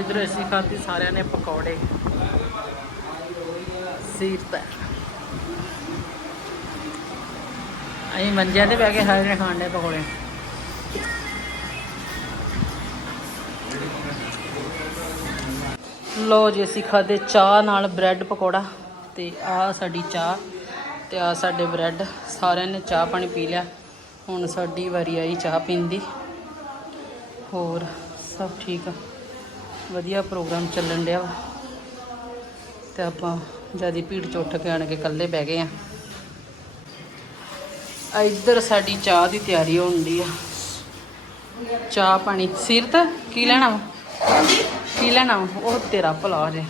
ਇਧਰ ਅਸੀਂ ਖਾਧੀ ਸਾਰਿਆਂ ਨੇ ਪਕੌੜੇ। ਸੀਰਤ ਅਸੀਂ ਮੰਜਿਆਂ ਤੇ ਬਹਿ ਕੇ ਸਾਰੇ ਨੇ ਖਾਣ ਦੇ ਪਕੌੜੇ। ਲੋ ਜੀ, ਅਸੀਂ ਖਾਦੇ ਚਾਹ ਨਾਲ ਬ੍ਰੈਡ ਪਕੌੜਾ ਤੇ ਆ ਸਾਡੀ ਚਾਹ ਤੇ ਆ ਸਾਡੇ ਬ੍ਰੈਡ। ਸਾਰਿਆਂ ਨੇ ਚਾਹ ਪਾਣੀ ਪੀ ਲਿਆ। ਹੁਣ ਸਾਡੀ ਵਾਰੀ ਆਈ ਚਾਹ ਪੀਣ ਦੀ। ਹੋਰ ਸਭ ਠੀਕ ਆ? ਵਧੀਆ ਪ੍ਰੋਗਰਾਮ ਚੱਲਣ ਡਿਆ ਤੇ ਆਪਾਂ ਜਿਆਦੀ ਭੀੜ ਚ ਉੱਠ ਕੇ ਆਣ ਕੇ ਇਕੱਲੇ ਬਹਿ ਗਏ ਆ। ਇੱਧਰ ਸਾਡੀ ਚਾਹ ਦੀ ਤਿਆਰੀ ਹੋਣ ਦੀ ਆ। ਚਾਹ ਪਾਣੀ। ਸੀਰਤ ਕੀ ਲੈਣਾ ਵਾ? ਕੀ ਲੈਣਾ ਵਾ? ਉਹ ਤੇਰਾ ਭਲਾ ਜੇ।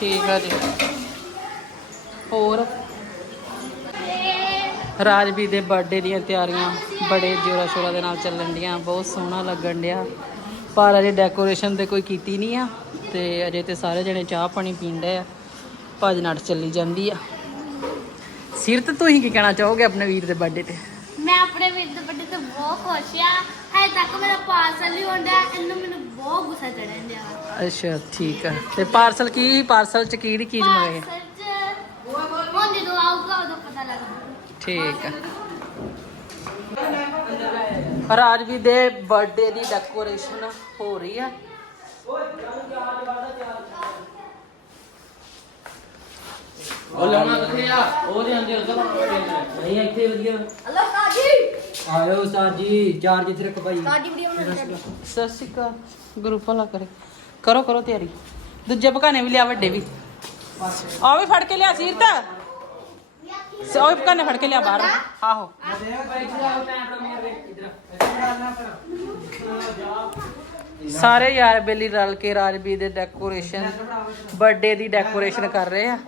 ਠੀਕ ਆ ਜੀ। ਹੋਰ? ਰਾਜਵੀਰ ਦੇ ਬਰਥਡੇ ਦੀਆਂ ਤਿਆਰੀਆਂ ਬੜੇ ਜੋਰਾ ਸ਼ੋਰਾ ਦੇ ਨਾਲ ਚੱਲਣ ਡੀਆਂ ਬਹੁਤ ਸੋਹਣਾ ਲੱਗਣ ਡਿਆ। ਪਰ ਅਜੇ ਡੈਕੋਰੇਸ਼ਨ ਤੇ ਕੋਈ ਕੀਤੀ ਨਹੀਂ ਆ ਤੇ ਅਜੇ ਤੇ ਸਾਰੇ ਜਣੇ ਚਾਹ ਪਾਣੀ ਡਏ ਆ। ਭੱਜ ਨੱਠ ਚੱਲੀ ਜਾਂਦੀ ਆ। ਸਿਰਤ ਤੁਸੀਂ ਕੀ ਕਹਿਣਾ ਚਾਹੋਗੇ ਆਪਣੇ ਵੀਰ ਦੇ ਬਰਥਡੇ ਤੇ? ਮੈਂ ਆਪਣੇ ਵੀਰ ਦੇ ਵੱਡੇ ਤੇ ਬਹੁਤ ਖੁਸ਼ ਆ। ਹਜੇ ਤੱਕ ਮੇਰਾ ਪਾਰਸਲ ਨਹੀਂ ਹੁੰਦਾ ਇਹਨੂੰ ਮੈਨੂੰ ਬਹੁਤ ਗੁੱਸਾ ਚੜਨ ਡਿਆ। ਅੱਛਾ ਠੀਕ ਆ। ਤੇ ਪਾਰਸਲ ਕੀ ਪਾਰਸਲ ਚ ਕਿਹੜੀ ਚੀਜ਼ ਮੰਗਾਈ? ਪਾਰਸਲ ਚ ਹੁਣ ਜਦੋਂ ਆਊਗਾ ਉਦੋਂ ਪਤਾ ਲੱਗਦਾ। ਠੀਕ ਆ। ਰਾਜਵੀਰ ਦੇ ਬਰਥਡੇ ਦੀ ਡੈਕੋਰੇਸ਼ਨ ਹੋ ਰਹੀ ਆ। ਉਹ ਲਾਉਣਾ ਕਿੱਥੇ ਆ? ਉਹਦੇ ਅੰਦਰ ਉਧਰ। ਨਹੀਂ ਇੱਥੇ ਵਧੀਆ। ਹਲੋ ਕਾਜੀ ਆਇਓ ਉਸਤਾਦ ਜੀ ਚਾਰਜ ਇੱਥੇ ਰੱਖ ਭਾਈ। ਕਾਜੀ ਵੀਡੀਓ ਬਣਾਉਂਦਾ ਸਤਿ ਸ਼੍ਰੀ ਅਕਾਲ। ਗੁਰੂ ਭਲਾ ਕਰੇ। ਕਰੋ ਕਰੋ ਤਿਆਰੀ। ਦੂਜੇ ਪਕਾਨੇ ਵੀ ਲਿਆ ਵੱਡੇ ਵੀ। ਆ ਵੀ ਫੜ ਕੇ ਲਿਆ ਸੀਰਤ। ਉਹ ਵੀ ਪਕਾਨੇ ਫੜ ਕੇ ਲਿਆ ਬਾਹਰ ਆਹੋ। ਸਾਰੇ ਯਾਰ ਬੇਲੀ ਰਲ ਕੇ ਰਾਜਵੀਰ ਦੇ ਡੈਕੋਰੇਸ਼ਨ ਬਰਥਡੇ ਦੀ ਡੈਕੋਰੇਸ਼ਨ ਕਰ ਰਹੇ ਆ।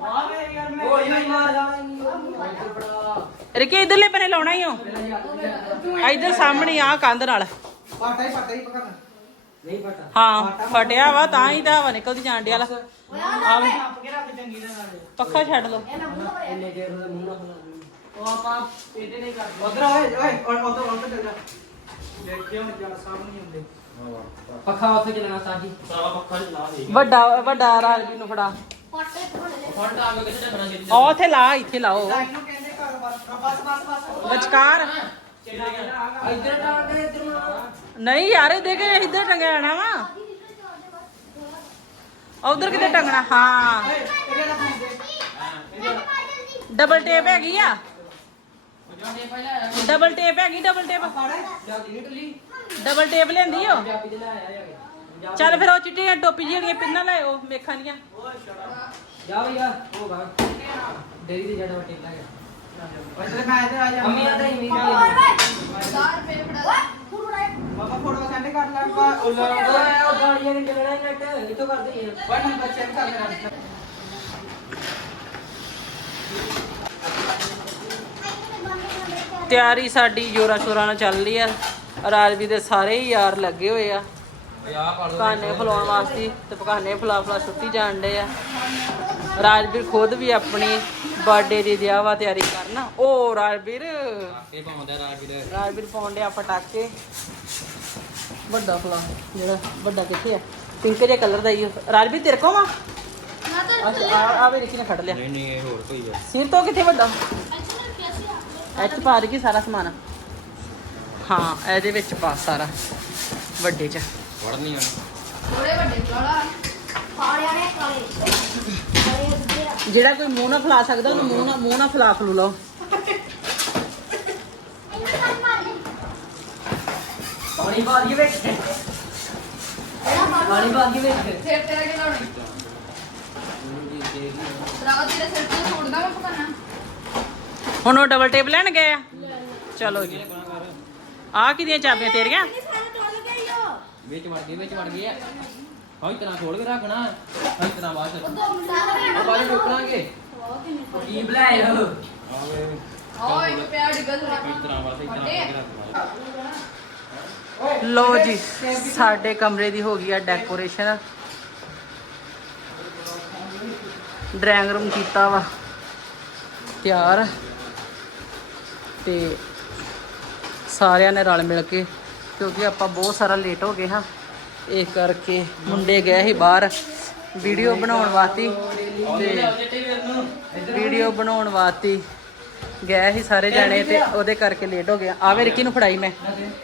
ਰਿਕੀ ਇਧਰਲੇ ਬਨੇ ਲਾਉਣਾ ਹੀ ਹੋ ਇਧਰ ਸਾਹਮਣੇ ਆ ਕੰਧ ਨਾਲ। ਪਾਟਾ ਹੀ ਪਾਟਾ ਹੀ ਪਕੜਨਾ। ਨਹੀਂ ਪਾਟਾ ਹਾਂ ਫਟਿਆ ਵਾ ਤਾਂ ਹੀ ਤਾਂ ਹਵਾ ਨਿਕਲਦੀ ਜਾਣ ਡਿਆ ਲਾ ਆ ਵੇ। ਪੱਖਾ ਛੱਡ ਲੋ ਇੰਨੇ ਦੇਰ ਉਹਦਾ ਮੂੰਹ ਨਾ ਬਣਾ ਉਹ ਆਪਾਂ ਇਹਦੇ ਨਹੀਂ ਕਰਦੇ। ਉਧਰ ਓਏ ਓਏ ਉਧਰ ਉਧਰ ਚੱਲ ਜਾ। ਦੇਖਿਓ ਜੜ ਸਾਹਮਣੇ ਹੁੰਦੇ। ਪੱਖਾ ਉੱਥੇ ਚੱਲਣਾ ਸਾਜੀ। ਸਾਰਾ ਪੱਖਾ ਨਹੀਂ ਲਾ ਦੇ। ਵੱਡਾ ਵੱਡਾ ਰਾਜਵੀਰ ਨੂੰ ਫੜਾ। ਪੋਟੇ ਬਣਾਉਂਦੇ ਫੰਡ ਆ ਕੇ ਕਿੱਥੇ ਢੱਕਣਾ ਜੀ ਉਹ ਉੱਥੇ ਲਾ ਇੱਥੇ ਲਾਓ। ਇਹਨੂੰ ਕਹਿੰਦੇ ਘਰ ਬਸ ਬਸ ਬਸ ਬਸ ਵਿਚਕਾਰ ਇੱਧਰ ਟਾਂਗ ਦੇ ਇੱਧਰ ਮਾਰ। ਨਹੀਂ ਯਾਰ ਇਹ ਦੇਖ ਇੱਧਰ ਟੰਗਿਆ ਵਾ। ਉਧਰ ਕਿਤੇ ਟੰਗਣਾ ਹਾਂ। ਡਬਲ ਟੇਪ ਹੈਗੀ ਆ। ਡਬਲ ਟੇਪ ਹੈਗੀ ਡਬਲ ਟੇਪ ਡਬਲ ਟੇਪ ਲੈਂਦੀ ਯਾਰ ਚੱਲ ਫਿਰ ਉਹ ਚਿੱਟੀਆਂ ਟੋਪੀ ਜਿਹੜੀਆਂ ਪਿੰਨਾਂ ਲਾਇਓ ਮੇਖਾਂ ਦੀਆਂ। ਜਾ ਭਈਆ ਹੋਗਾ ਡੇਰੀ ਦੇ ਜੜਾ ਵਟੇ ਲਾਇਆ ਵੈਸੇ ਮੈਂ ਇੱਧਰ ਆ ਜਾ। ਅੰਮੀ ਆਦਾ ਹੀ ਮੀਂਹ ਬਾਬਾ ਫੋਟੋ ਸੈਂਡ ਕਰ ਲੈ ਪਾ ਉਹ ਉਹ ਗਾੜੀਆਂ ਨੇ ਚੱਲਣਾ ਨੈਟ ਇਤੋਂ ਕਰਦੇ ਹੀ ਓਏ ਨੰਬਰ ਚੈੱਕ ਕਰ ਲੈ ਤਿਆਰੀ ਸਾਡੀ ਜੋਰਾ ਸ਼ੋਰਾ ਨਾਲ ਚੱਲ ਰਹੀ ਆ। ਰਾਜਵੀਰ ਦੇ ਸਾਰੇ ਹੀ ਯਾਰ ਲੱਗੇ ਹੋਏ ਆ। ਆ ਪਕਾਨੇ ਫਲਾਉਣ ਵਾਸਤੇ ਤੇ ਪਕਾਨੇ ਫਲਾ ਫਲਾ ਸੁੱਟੀ ਜਾਣ ਡੇ ਆ। ਰਾਜਵੀਰ ਖੁਦ ਵੀ ਆਪਣੀ ਬਰਥਡੇ ਦੀ ਦਿਆ ਵਾ ਤਿਆਰੀ ਕਰਨਾ। ਉਹ ਰਾਜਵੀਰ। ਇਹ ਪਾਉਂਦਾ ਰਾਜ ਵੀ ਰਾਜਵੀਰ ਪਾਉਣ ਡਿਆ ਪਟਾਕੇ। ਵੱਡਾ ਫਲਾ ਜਿਹੜਾ ਵੱਡਾ ਕਿੱਥੇ ਆ? ਪਿੰਕ ਜਿਹੇ ਕਲਰ ਦਾ ਹੀ ਉਹ। ਰਾਜਵੀਰ ਤੇਰੇ ਕੋਲ ਵਾ ਨਾ ਤਾਂ ਆ ਆ ਵੀ ਰਿਕੀ ਨੇ ਫੜ ਲਿਆ। ਨਹੀਂ ਨਹੀਂ ਇਹ ਹੋਰ ਕੋਈ ਹੈ ਸਿਰ ਤੋਂ ਕਿੱਥੇ ਵੱਡਾ? ਐਕਚੁਅਲੀ ਕਿਹਾ ਸੀ ਇੱਥੇ ਪਾ ਰਹੀ ਸਾਰਾ ਸਮਾਨ? ਹਾਂ ਇਹਦੇ ਵਿੱਚ ਪਾ ਸਾਰਾ। ਵੱਡੇ ਚ। ਵੜਨੀ ਆ। ਕਾਲੇ ਆਣੇ ਕਾਲੇ। ਕਾਲੇ ਉੱਤੇ ਆ। ਜਿਹੜਾ ਕੋਈ ਮੂੰਹ ਨਾਲ ਫਲਾ ਸਕਦਾ ਉਹਨੂੰ ਮੂੰਹ ਨਾਲ ਮੂੰਹ ਨਾਲ ਫਲਾ ਫਲੂ ਲਓ ਇਹਨੂੰ ਤਾਂ ਮਾਰੀ ਪਾਣੀ ਪਾ ਇਹਦਾ ਮਾਰ ਪਾਣੀ ਪਾ ਦਈਏ ਵਿੱਚ। ਫਿਰ ਤੇਰਾ ਕੀ ਲਾਉਣੀ ਰਾਵਾ ਤੇਰੇ ਸਿਰ ਤੇ ਛੋੜਦਾ ਮੈਂ ਪਕਾਨਾ ਹੁਣ ਉਹ ਡਬਲ ਟੇਪ ਲੈਣ ਗਏ ਆ? ਚਲੋ ਜੀ। ਆ ਕਿਹਦੀਆਂ ਚਾਬੀਆਂ ਤੇਰੀਆਂ? ਵਿੱਚ ਵੜ ਗਏ ਵਿੱਚ ਵੜ ਗਏ ਹਾਂ ਇਤਨਾ ਛੋੜ ਕੇ ਰੱਖਣਾ। ਹਾਂ ਇਤਨਾ ਬਾਅਦ ਚ। ਦੋ ਬਾਅਦ ਰੁਕਣਾਗੇ। ਕੀ ਬਲਾਇਆ ਓਏ ਇੱਕ ਪਿਆ ਡਿੱਗਾ ਥੋੜਾ ਇਤਨਾ ਬਾਅਦ ਇਤਨਾ ਲੋ ਜੀ, ਸਾਡੇ ਕਮਰੇ ਦੀ ਹੋ ਗਈ ਆ ਡੈਕੋਰੇਸ਼ਨ ਡਰਾਇੰਗ ਰੂਮ ਕੀਤਾ ਵਾ। ਤਿਆਰ। ਤੇ ਸਾਰਿਆਂ ਨੇ ਰਲ ਮਿਲ ਕੇ, ਕਿਉਂਕਿ ਆਪਾਂ ਬਹੁਤ ਸਾਰਾ ਲੇਟ ਹੋ ਗਏ ਹਾਂ। ਇਹ ਕਰਕੇ ਮੁੰਡੇ ਗਏ ਸੀ ਬਾਹਰ ਵੀਡੀਓ ਬਣਾਉਣ ਵਾਸਤੇ। ਤੇ ਵੀਡੀਓ ਬਣਾਉਣ ਵਾਸਤੇ ਗਏ ਸੀ ਸਾਰੇ ਜਣੇ ਤੇ ਉਹਦੇ ਕਰਕੇ ਲੇਟ ਹੋ ਗਿਆ ਆਵੇ ਰਿੱਕੀ ਨੂੰ ਫੜਾਈ ਮੈਂ।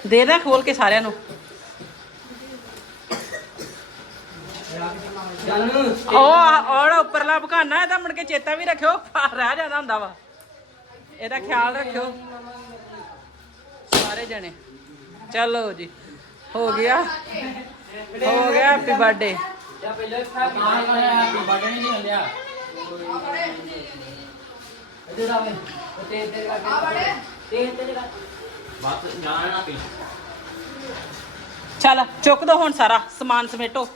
ਦੇ ਦੇ ਖੋਲ ਕੇ ਸਾਰਿਆਂ ਨੂੰ। ਉਹ ਔਰ ਉੱਪਰਲਾ ਬਕਾਨਾ ਇਹਦਾ ਮੁੜ ਕੇ ਚੇਤਾ ਵੀ ਰੱਖਿਓ ਰਹਿ ਜਾਂਦਾ ਹੁੰਦਾ ਵਾ। ਇਹਦਾ ਖਿਆਲ ਰੱਖਿਓ। ਸਾਰੇ ਜਣੇ। ਚਲੋ ਜੀ ਹੋ ਗਿਆ। ਹੋ ਗਿਆ ਹੈਪੀ ਬਰਥਡੇ ਜਾਂ ਪਹਿਲੇ ਮਾਰ ਕਰਿਆ ਬਟਨ ਹੀ ਨਹੀਂ ਹੁੰਦਿਆ। ਕਰਕੇ ਜਾਣਾ ਨਾ ਪਈ ਚੱਲ ਚੁੱਕ ਦੋ ਹੁਣ ਸਾਰਾ ਸਮਾਨ ਸਮੇਟੋ।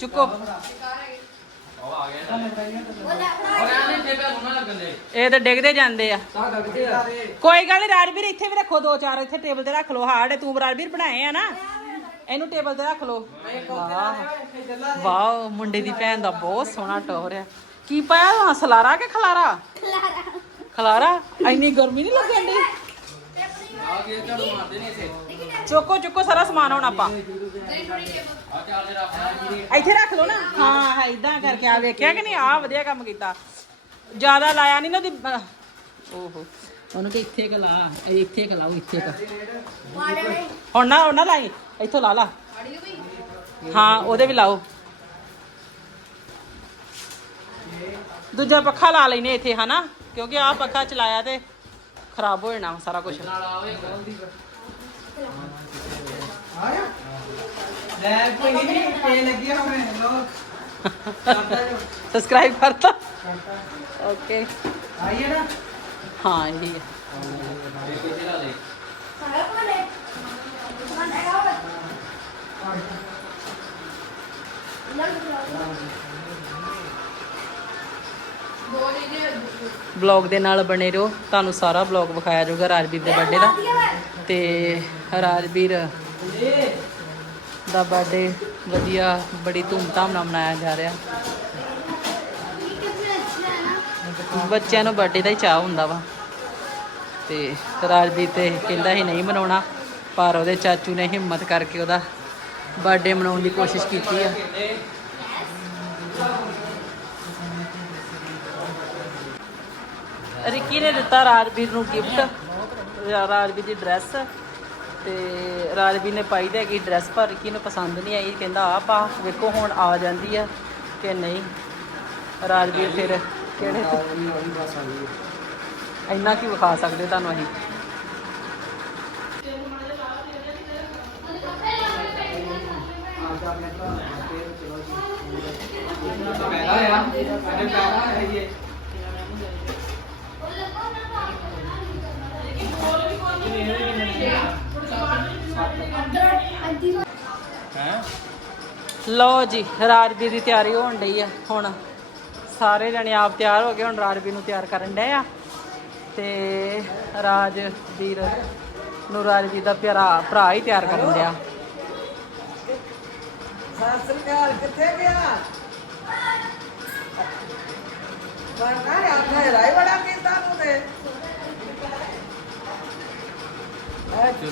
ਚੁੱਕੋ। ਉਹ ਆ ਗਿਆ ਉਹ ਕਹਿੰਦੇ ਤੇ ਪੈ ਉਹਨਾਂ ਲੱਗਣ ਦੇ। ਇਹ ਤਾਂ ਡਿੱਗਦੇ ਜਾਂਦੇ ਆ। ਤਾਂ ਲੱਗਦੇ ਆ ਕੋਈ ਗੱਲ ਨਹੀਂ ਰਾਜਵੀਰ ਇੱਥੇ ਵੀ ਰੱਖੋ ਦੋ ਚਾਰ ਇੱਥੇ ਟੇਬਲ ਤੇ ਰੱਖ ਲਓ। ਹਾੜੇ ਤੂੰ ਰਾਜਵੀਰ ਬਣਾਏ ਆ ਨਾ ਇਹਨੂੰ ਟੇਬਲ ਤੇ ਰੱਖ ਲਓ। ਵਾਹ ਮੁੰਡੇ ਦੀ ਭੈਣ ਦਾ ਬਹੁਤ ਸੋਹਣਾ ਟੌਰ ਆ। ਕੀ ਪਾਇਆ? ਹਾਂ ਸਲਾਰਾ ਕਿ ਖਲਾਰਾ? ਖਲਾਰਾ। ਇੰਨੀ ਗਰਮੀ ਨਹੀਂ ਲੱਗਣ ਦੀ ਆ ਕੇ ਝਾੜੂ ਮਾਰਦੇ ਨੇ ਇੱਥੇ ਚੁੱਕੋ ਚੁੱਕੋ ਸਾਰਾ ਸਮਾਨ ਹੁਣ ਆਪਾਂ। ਇੱਥੇ ਰੱਖ ਲਓ ਨਾ। ਹਾਂ ਹਾਂ ਇਦਾਂ ਕਰਕੇ ਆ ਵੇਖਿਆ ਕਿ ਨਹੀਂ? ਆ ਵਧੀਆ ਕੰਮ ਕੀਤਾ। ਜ਼ਿਆਦਾ ਲਾਇਆ ਨਹੀਂ ਨਾ ਦੀ ਓਹੋ। ਉਹਨੂੰ ਕਿ ਇੱਥੇ ਕ ਲਾ ਇਹ ਇੱਥੇ ਕ ਲਾਓ ਇੱਥੇ ਕ ਹੁਣ ਨਾ ਹੁਣ ਨਾ ਲਾਈ। ਇੱਥੋਂ ਲਾ ਲਾ। ਹਾਂ ਉਹਦੇ ਵੀ ਲਾਓ। ਦੂਜਾ ਪੱਖਾ ਲਾ ਲੈਨੇ ਇੱਥੇ ਹਨਾ? ਕਿਉਂਕਿ ਆਹ ਪੱਖਾ ਚਲਾਇਆ ਤੇ ਖਰਾਬ ਹੋ ਜਾਣਾ ਸਾਰਾ ਕੁਝ ਨਾਲ ਆਵੇ ਲੈ ਕੋਈ ਨਹੀਂ ਪੇ ਲੱਗੀ ਹੋਵੇ ਲੋ ਸਬਸਕ੍ਰਾਈਬ ਕਰਤਾ। ਓਕੇ ਆਈਏ ਨਾ। ਹਾਂ ਇਹ ਹੈ ਕਿੱਥੇ ਲਾ ਲੈ ਦੋ ਜੀ ਬਲੌਗ ਦੇ ਨਾਲ ਬਣੇ ਰਹੋ। ਤੁਹਾਨੂੰ ਸਾਰਾ ਬਲੌਗ ਵਿਖਾਇਆ ਜਾਊਗਾ, ਰਾਜਵੀਰ ਦੇ ਬਰਥਡੇ ਦਾ। ਤੇ ਰਾਜਵੀਰ ਦਾ ਬਰਥਡੇ ਵਧੀਆ, ਬੜੀ ਧੂਮਧਾਮ ਨਾਲ ਮਨਾਇਆ ਜਾ ਰਿਹਾ। ਬੱਚਿਆਂ ਨੂੰ ਬਰਥਡੇ ਦਾ ਹੀ ਚਾਹ ਹੁੰਦਾ ਵਾ। ਤੇ ਰਾਜਵੀਰ ਤੇ ਕਹਿੰਦਾ ਹੀ ਨਹੀਂ ਮਨਾਉਣਾ, ਪਰ ਉਹਦੇ ਚਾਚੂ ਨੇ ਹਿੰਮਤ ਕਰਕੇ ਉਹਦਾ ਬਰਥਡੇ ਮਨਾਉਣ ਦੀ ਕੋਸ਼ਿਸ਼ ਕੀਤੀ ਆ। ਰਿੱਕੀ ਨੇ ਦਿੱਤਾ ਰਾਜਵੀਰ ਨੂੰ ਗਿਫਟ ਰਾਜਵੀਰ ਦੀ ਡਰੈਸ ਤੇ ਰਾਜਵੀਰ ਨੇ ਪਾਈ ਤੇ ਹੈਗੀ ਡਰੈਸ ਪਰ ਰਿੱਕੀ ਨੂੰ ਪਸੰਦ ਨਹੀਂ ਆਈ, ਕਹਿੰਦਾ ਆ ਪਾ, ਵੇਖੋ ਹੁਣ ਆ ਜਾਂਦੀ ਆ ਕਿ ਨਹੀਂ? ਰਾਜਵੀਰ ਫਿਰ ਕਿਹੜੇ ਇੰਨਾ ਕੀ ਵਿਖਾ ਸਕਦੇ ਤੁਹਾਨੂੰ ਅਸੀਂ? ਪੈਦਾ ਆ ਸਾਡੇ ਹੈ ਇਹ ਹੈ ਲਓ ਜੀ ਰਾਜਵੀਰ ਦੀ ਤਿਆਰੀ ਹੋਣ ਡਈ ਆ। ਹੁਣ ਸਾਰੇ ਜਣੇ ਆਪ ਤਿਆਰ ਹੋ ਗਏ, ਹੁਣ ਰਾਜਵੀਰ ਨੂੰ ਤਿਆਰ ਕਰਨ ਡਏ ਆ। ਤੇ ਰਾਜਵੀਰ ਨੂੰ ਰਾਜਵੀਰ ਦਾ ਪਿਆਰਾ ਭਰਾ ਹੀ ਤਿਆਰ ਕਰਨ ਡਿਆ। ਸਤਿ ਕਿੱਥੇ ਗਿਆ? ਵਰਨਾ ਆਪਣੇ ਰਾਈ ਬੜਾ ਕੀਤਾ ਤੂੰ ਤੇ ਅੱਛਾ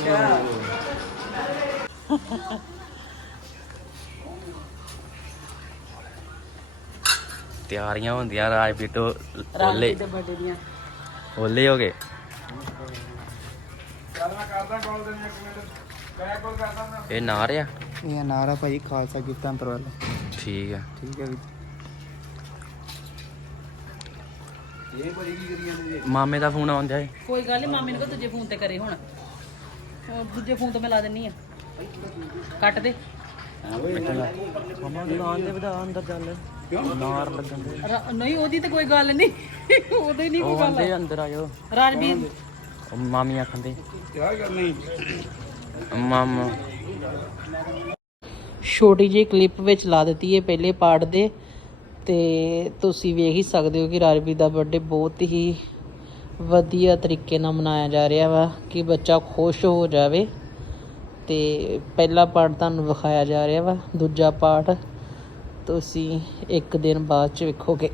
ਤਿਆਰੀਆਂ ਹੁੰਦੀਆਂ ਤੋਂ ਓਲੇ ਦੇ ਬਰਥਡੇ ਦੀਆਂ। ਓਲੇ ਹੋ ਗਏ। ਇਹ ਨਾਰ ਆ ਇਹ ਨਾਰਾ ਭਾਈ ਖਾਲਸਾ ਕੀਤਾ ਅੰਤਰਵਾਲ ਠੀਕ ਆ। ਠੀਕ ਹੈ ਵੀ ਮਾਮੇ ਦਾ ਫੋਨ ਆਉਂਦਾ ਹੈ ਕੋਈ ਗੱਲ ਨਹੀਂ ਮਾਮੇ ਨੂੰ ਕਹ ਦੂਜੇ ਫੋਨ ਤੇ ਕਰੇ ਹੁਣ। ਉਹ ਦੂਜੇ ਫੋਨ ਤੋਂ ਮੈਂ ਲਾ ਦਿੰਨੀ ਆ। ਕੱਟ ਦੇ। ਮਾਮਾ ਦੁਕਾਨ ਦੇ ਵਧਾ ਅੰਦਰ ਚੱਲ। ਨਾਰ ਲੱਗਣ ਦੇ। ਰਾ- ਨਹੀਂ ਉਹਦੀ ਤਾਂ ਕੋਈ ਗੱਲ ਨਹੀਂ। ਉਹਦੇ ਨਹੀਂ ਕੋਈ ਉਹ ਗੱਲ ਆਂਦੇ ਅੰਦਰ ਆਇਓ ਰਾਜਵੀਰ। ਉਹ ਮਾਮੀ ਆਖਣ ਦੇ ਕੀ ਕਰਨੀ ਮਾਮਾ। ਛੋਟੀ ਜਿਹੀ ਕਲਿੱਪ ਵਿੱਚ ਲਾ ਦਿੱਤੀ ਹੈ ਪਹਿਲੇ ਪਾਰਟ ਦੇ। ਤੇ ਤੁਸੀਂ ਵੇਖ ਹੀ ਸਕਦੇ ਹੋ ਕਿ ਰਾਜਵੀਰ ਦਾ ਬਰਥਡੇ ਬਹੁਤ ਹੀ ਵਧੀਆ ਤਰੀਕੇ ਨਾਲ ਮਨਾਇਆ ਜਾ ਰਿਹਾ ਵਾ ਕਿ ਬੱਚਾ ਖੁਸ਼ ਹੋ ਜਾਵੇ ਤੇ ਪਹਿਲਾ ਪਾਠ ਤੁਹਾਨੂੰ ਵਿਖਾਇਆ ਜਾ ਰਿਹਾ ਵਾ, ਦੂਜਾ ਪਾਠ ਤੁਸੀਂ ਇੱਕ ਦਿਨ ਬਾਅਦ ਚ ਵੇਖੋਗੇ।